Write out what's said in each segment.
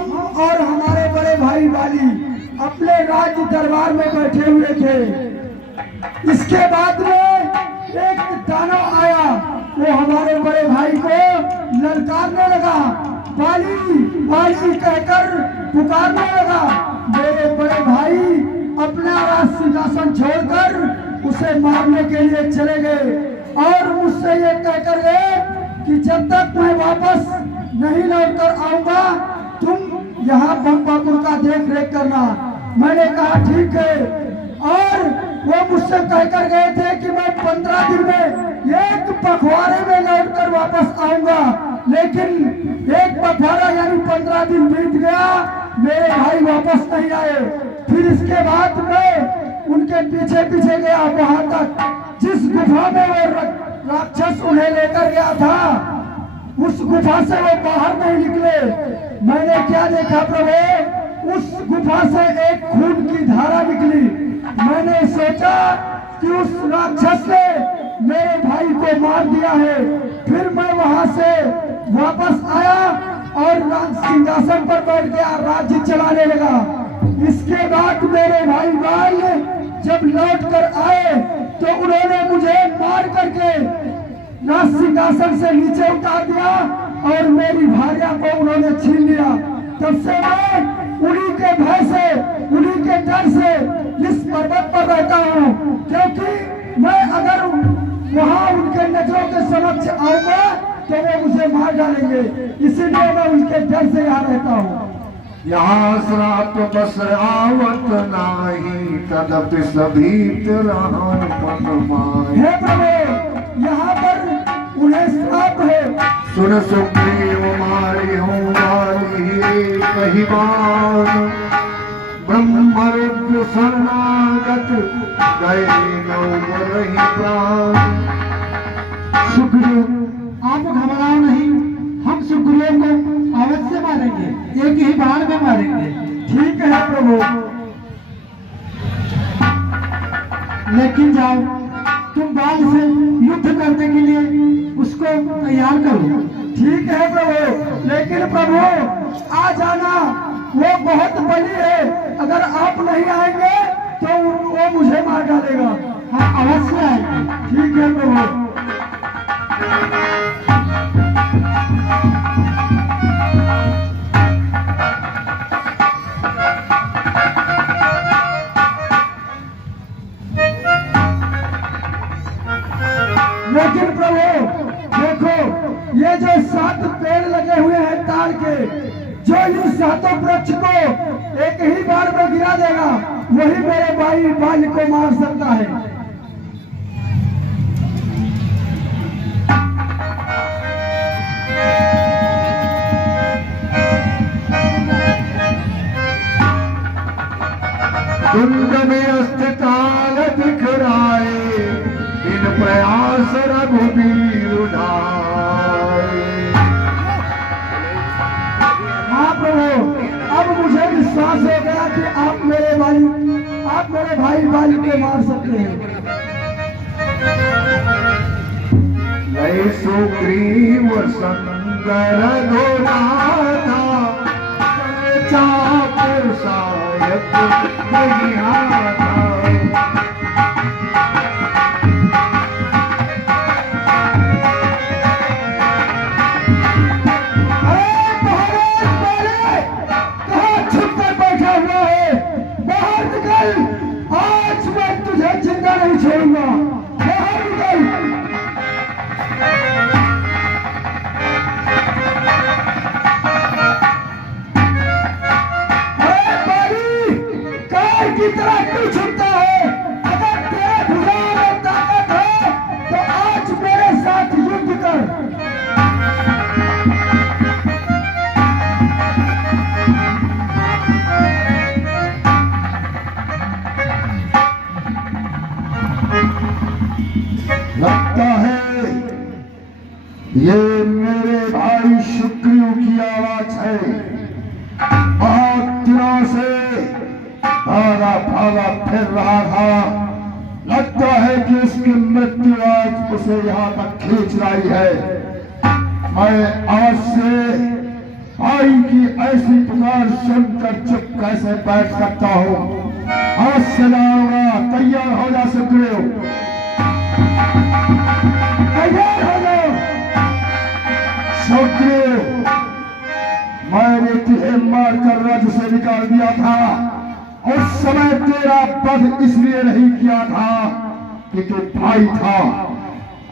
हम और हमारे बड़े भाई वाली अपने राज्य दरबार में बैठे हुए थे। इसके बाद में एक दानव आया, वो हमारे बड़े भाई को ललकारने लगा, वाली वाली कहकर पुकारने लगा। मेरे बड़े भाई अपना राज सिंहासन छोड़कर उसे मारने के लिए चले गए और मुझसे ये कहकर गए कि जब तक मैं वापस नहीं लौटकर आऊंगा तुम यहाँ बमबापुर का देख रेख करना। मैंने कहा ठीक है, और वो मुझसे कहकर गए थे कि मैं 15 दिन में एक पखवाड़े में लौटकर वापस आऊंगा, लेकिन एक पखवाड़ा यानी 15 दिन बीत गया, मेरे भाई वापस नहीं आए। फिर इसके बाद मैं उनके पीछे पीछे गया वहां तक जिस गुफा में वो राक्षस उन्हें लेकर गया था, उस गुफा से वो बाहर नहीं निकले। मैंने क्या देखा प्रभु, उस गुफा से एक खून की धारा निकली। मैंने सोचा कि उस राक्षस ने मेरे भाई को मार दिया है। फिर मैं वहां से वापस आया और राज सिंहासन पर बैठ गया, राज्य चलाने लगा। इसके बाद मेरे भाई जब लौट कर आए तो उन्होंने मुझे मार करके राज सिंहासन से नीचे उतार दिया और मेरी भार्या को उन्होंने छीन लिया। तब से मैं उन्हीं के भय से, उन्हीं के डर से इस पर्वत पर रहता हूँ, क्योंकि मैं अगर वहाँ उनके नजरों के समक्ष आऊंगा तो वो मुझे मार डालेंगे, इसीलिए मैं उनके डर से यहाँ रहता हूँ। यहाँ श्राप बस आवत नाही, तदपि सभी रहन मन माय। हे प्रभु, यहाँ पर उन्हें श्राप है। सुन सुग्रीव मारी हूँ वाली कही बार, ब्रह्मरुद्र शरणागत गए नौ रही प्राण। सुग्रीव, आप घबराओ नहीं, हम सुग्रीव को अवश्य मारेंगे, एक ही बार में मारेंगे। ठीक है प्रभु, लेकिन जाओ तुम बाल से युद्ध करने के लिए उसको तैयार करो। ठीक है प्रभु, लेकिन प्रभु आ जाना, वो बहुत बली है, अगर आप नहीं आएंगे तो वो मुझे मार डालेगा। हाँ अवश्य आएंगे। ठीक है प्रभु। लेकिन प्रभु देखो, ये जो 7 पेड़ लगे हुए हैं ताड़ के, जो इन 7 वृक्ष को एक ही बार में गिरा देगा, वही मेरे भाई बाल को मार सकता है। कुंड में अस्थिताल दिखराए, इन प्रयास रघुबीर उठाए। हाँ प्रभु, अब मुझे विश्वास हो गया कि आप मेरे भाई बाली को मार सकते हैं। लय सुग्रीव संगर घोराता, चाप सायक नहीं आता। आज मैं तुझे जिंदा नहीं छोड़ूंगा, बाहर निकल। अरे बाली, कार की तरह क्यों छुपता है? अगर तेरे भुजाओं में ताकत है तो आज मेरे साथ युद्ध कर। लगता है ये मेरे भाई सुग्रीव की आवाज है। बहुत दिनों से भागा भागा फिर रहा था, लगता है कि इसकी मृत्यु आज उसे यहाँ तक खींच लाई है। मैं अवश्य भाई की ऐसी पुकार सुनकर चुप कैसे बैठ सकता हूँ? हौसला होगा, तैयार हो जा सुग्रीव, तैयार हो जाओ। सुग्रीव, मैंने तुझे मारकर राज्य से निकाल दिया था। उस समय तेरा वध इसलिए नहीं किया था कि तू भाई था।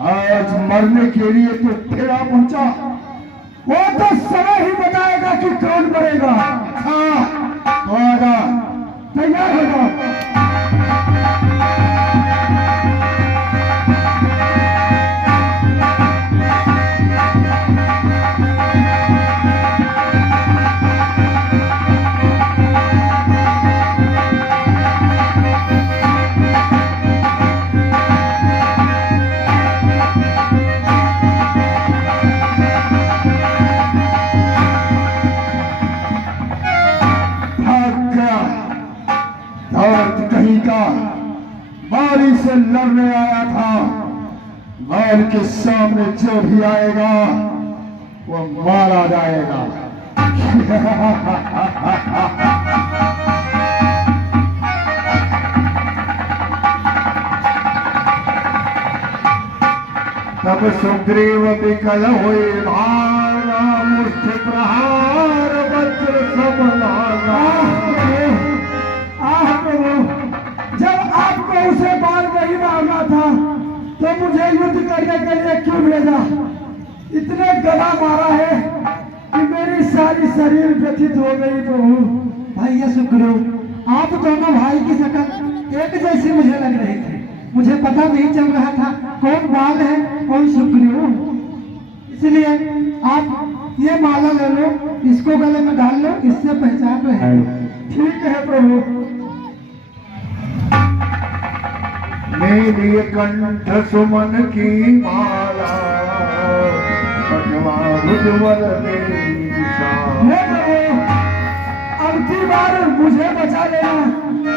आज मरने के लिए तू फिर आ पहुंचा। वो तो समय ही बताएगा कि कौन मरेगा। हाँ, तो आजा। तैयार हो जाओ। बारी से लड़ने आया था। बैल के सामने जो भी आएगा वो मारा जाएगा। तब सुग्रीव विकल हुए भाला, मुष्टि प्रहार वज्र सब लागा। जब आपको उसे बाल नहीं मारना था तो मुझे युद्ध करने के लिए क्यों भेजा? इतने गला मारा है कि मेरी सारी शरीर व्यथित हो गई। प्रभु भैया सुग्रीव, आप दोनों भाई की शक्ल एक जैसी मुझे लग रही थी। मुझे पता नहीं चल रहा था कौन बाल है कौन सुग्रीव। इसलिए आप ये माला ले लो, इसको गले में डाल लो, इससे पहचान रहे। ठीक है प्रभु। मेरी कंठ सुमन की माला, उज्ज्वल हे प्रभु, अब की बार मुझे बचा लेना,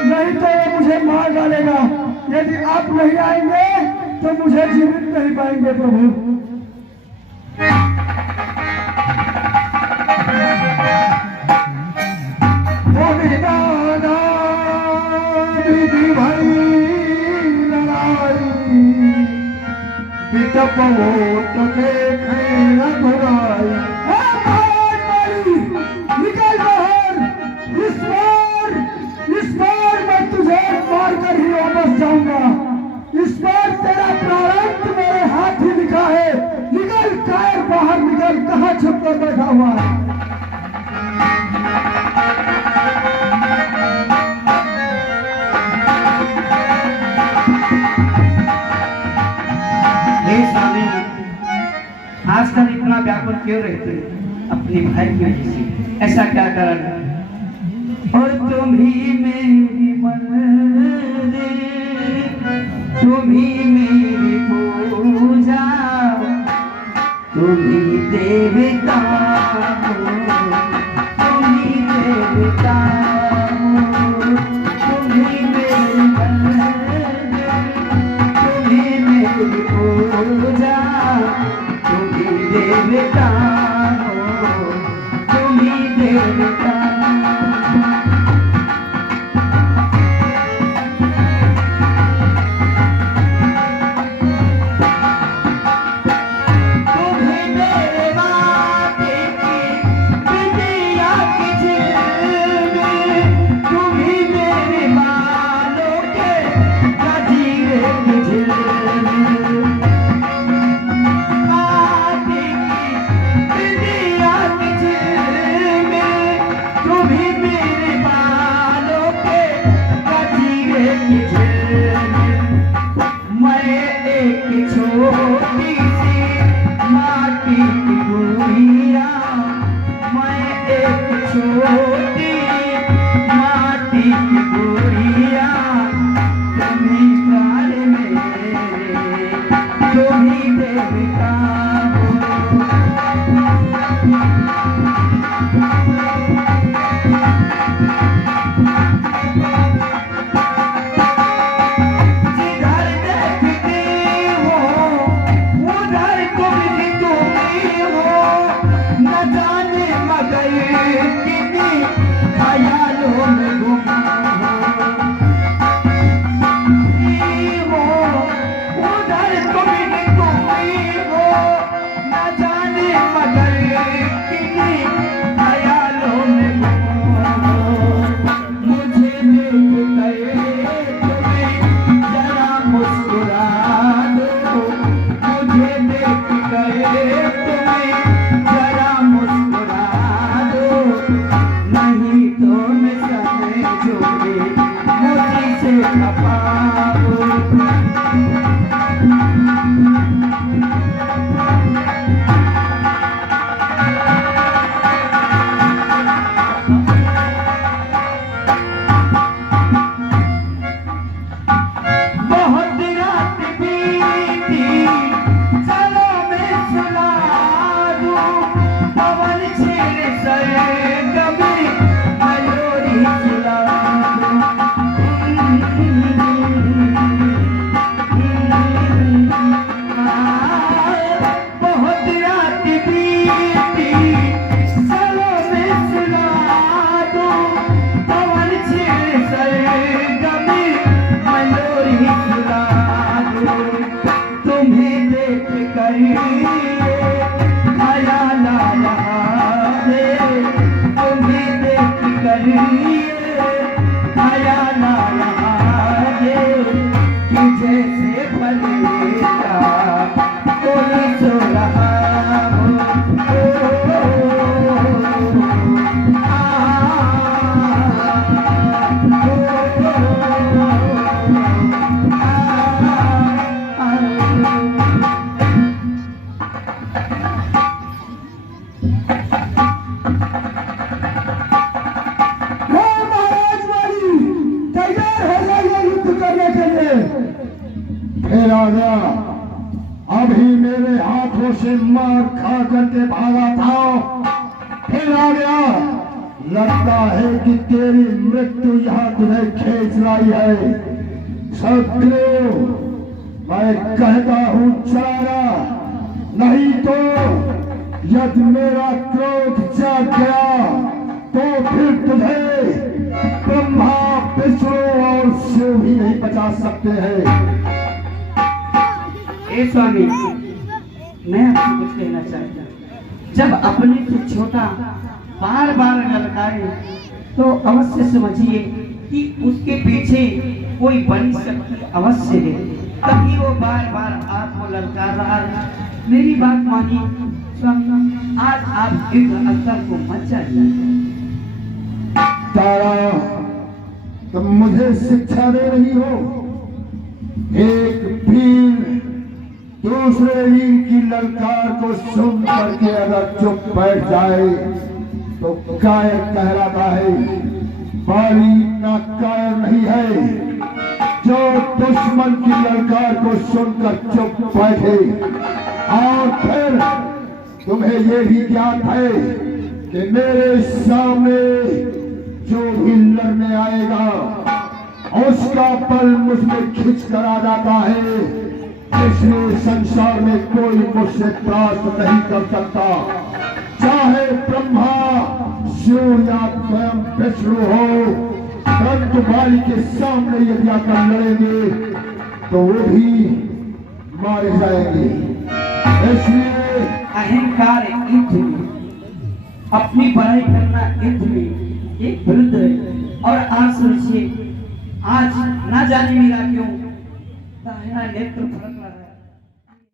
नहीं तो ये मुझे मार डालेगा। यदि आप नहीं आएंगे तो मुझे जीवित नहीं पाएंगे प्रभु। बिटपवोट देखे रघुराई। निकल बाहर। इस बार मैं तुझे मार कर ही वापस जाऊंगा। इस बार तेरा प्रारंभ मेरे हाथ ही लिखा है। निकल कायर, बाहर निकल। कहाँ छुप कर बैठा हुआ है? स्वामी, आजकल इतना व्याकुल क्यों रहते? अपने भाई की वजह से ऐसा क्या कारण? और तुम ही मेरी मंदिर, तुम ही मेरी पूजा, तुम ही देवता हो, तुम ही देवता हो, तुम ही मेरी मंदिर, तुम ही मेरी पूजा, तुम ही देवता हो, तुम ही देवता। मुझसे मार खा करके भागा था, फिर आ गया। लगता है कि तेरी मृत्यु यहाँ तुझे खींच लाई है। सत्यो, मैं कहता हूँ चला जा, नहीं तो यदि मेरा क्रोध जाग गया तो फिर तुझे ब्रह्मा, विष्णु और शिव भी नहीं बचा सकते हैं। ए स्वामी, मैं आपको कुछ कहना चाहता हूँ। जब अपने से छोटा बार बार ललकाए तो अवश्य समझिए कि उसके पीछे कोई बड़ी शक्ति अवश्य है, तभी वो बार बार आपको ललकार रहा है। मेरी बात मानिए स्वामी, आज आप युद्ध स्थल को मत जाइए। तारा, तुम मुझे शिक्षा दे रही हो। एक वीर दूसरे वीर की ललकार को सुन करके अगर चुप बैठ जाए तो कायर कहलाता है। बाली इतना कायर नहीं है जो दुश्मन की ललकार को सुनकर चुप बैठे। और फिर तुम्हें ये भी ज्ञात है कि मेरे सामने जो भी लड़ने आएगा उसका बल मुझमें खिंच कर आ जाता है, इसलिए संसार में कोई मुझसे त्रास नहीं कर सकता। चाहे ब्रह्मा, शिव या स्वयं विष्णु हो, परंतु बाली के सामने यदि आकर लड़ेंगे तो वो भी मारे जाएंगे। इसलिए अहंकार युद्ध में, अपनी बड़ाई करना युद्ध में एक विरुद्ध है। और आज सोचिए, आज ना जाने मेरा क्यों दाहिना नेत्र फड़क रहा है।